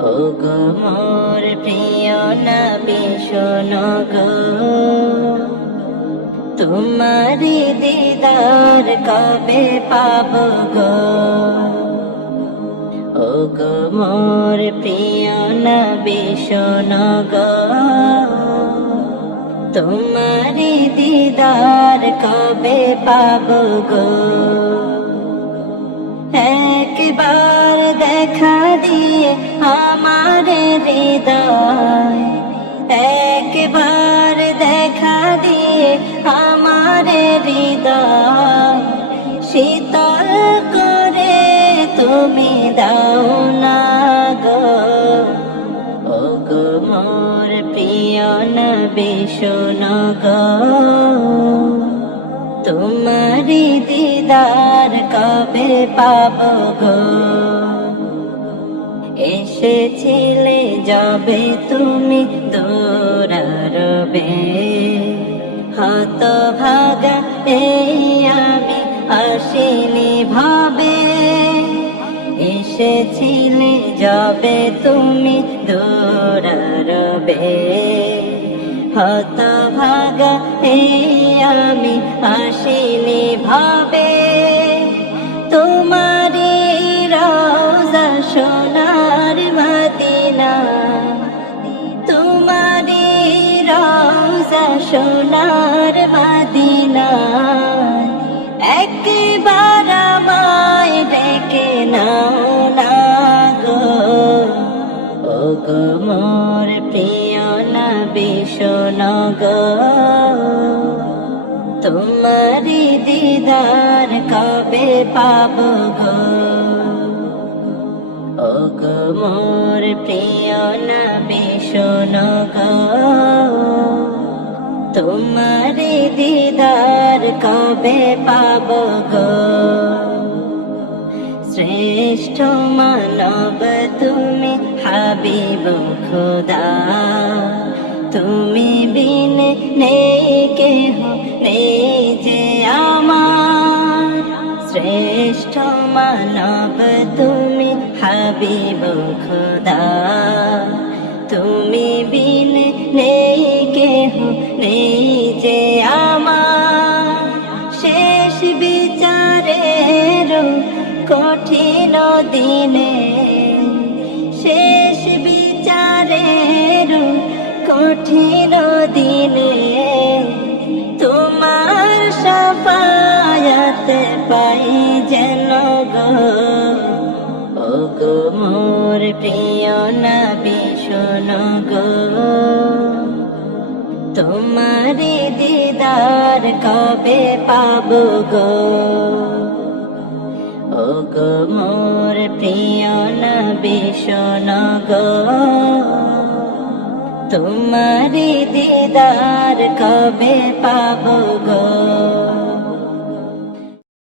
ও গো মোর প্রিয় নবী শোনো গো, তোমারি দিদার কবে পাবো গো। ও গো মোর প্রিয় নবী শোনো গো, তোমারি দিদার কবে পাবো গো। একবার দেখা দিয়ে আমার হৃদয়, একবার দেখা দিয়ে আমার হৃদয় শীতল করে তুমি দাও না গো। ও গো মোর প্রিয় নবী শোনো গো, তোমারি দিদার কবে পাবো গো। এসেছিলে যাবে তুমি দৌড়াবে, হতভাগা এই আমি আসিনি ভাবে। এসেছিলে যাবে তুমি দৌড়াবে, হতভাগা এই আমি আসিনি ভাবে। তোমারি রওজা সোনার মদিনা, তোমারি রওজা সোনার মদিনা, একবার আমায় ডেকে নাও না গো। ও গো মোর প্রিয় নবী শোনো গো, তোমারি দিদার কবে পাবো গো। ও গো মোর প্রিয় নবী শোনো গো, তোমারি দিদার কবে পাবো গো। শ্রেষ্ঠ মানব তুমি হাবিব খুদা, তুমি বিন নেই কেহ নেই যে আমার। শ্রেষ্ঠ মানব তুমি হাবিব খুদা, তুমি বিন নেই কেহ নেই যে আমার। শেষ বিচারের কঠিন দিনে, শেষ বিচারের কঠিন দিনে, তোমার শাফায়াত পাই যেন গো। ও গো মোর প্রিয় নবী শোনো গো, তোমারি দিদার কবে পাবো গো। ও গো মোর প্রিয় নবী শোনো গো, তোমারি দিদার কবে পাবো গো।